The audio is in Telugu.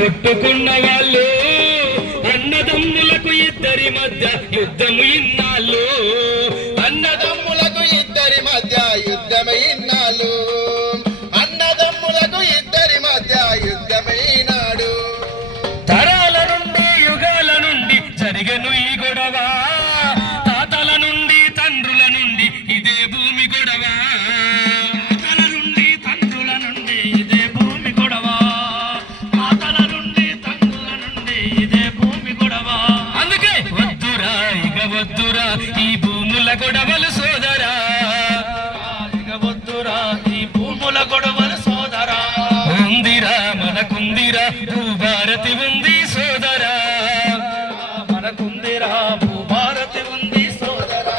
కొట్టుకున్న వాళ్ళు అన్నదమ్ములకు ఇద్దరి మధ్య యుద్ధము ఇన్నాళ్ళు, అన్నదమ్ములకు ఇద్దరి మధ్య యుద్ధమైనాళ్ళు, అన్నదమ్ములకు ఇద్దరి మధ్య యుద్ధమైనాడు. తరాల నుండి యుగాల నుండి జరిగను ఈ గొడవ, తాతల నుండి తండ్రుల నుండి ఇదే భూమి గొడవ, తాతల నుండి తండ్రుల నుండి ఇదే భూమి గొడవ, తాతల నుండి తండ్రుల నుండి ఇదే భూమి గొడవ. అందుకే వద్దురా ఇక వద్దురా ఈ భూముల గొడవలు సోదరా, ఇక వద్దురా ఈ భూముల గొడవలు సోదరా. ఉందిరా మనకుందిరా భూభారతి ఉంది సోదరా, మనకుందిరా భూభారతి ఉంది సోదరా.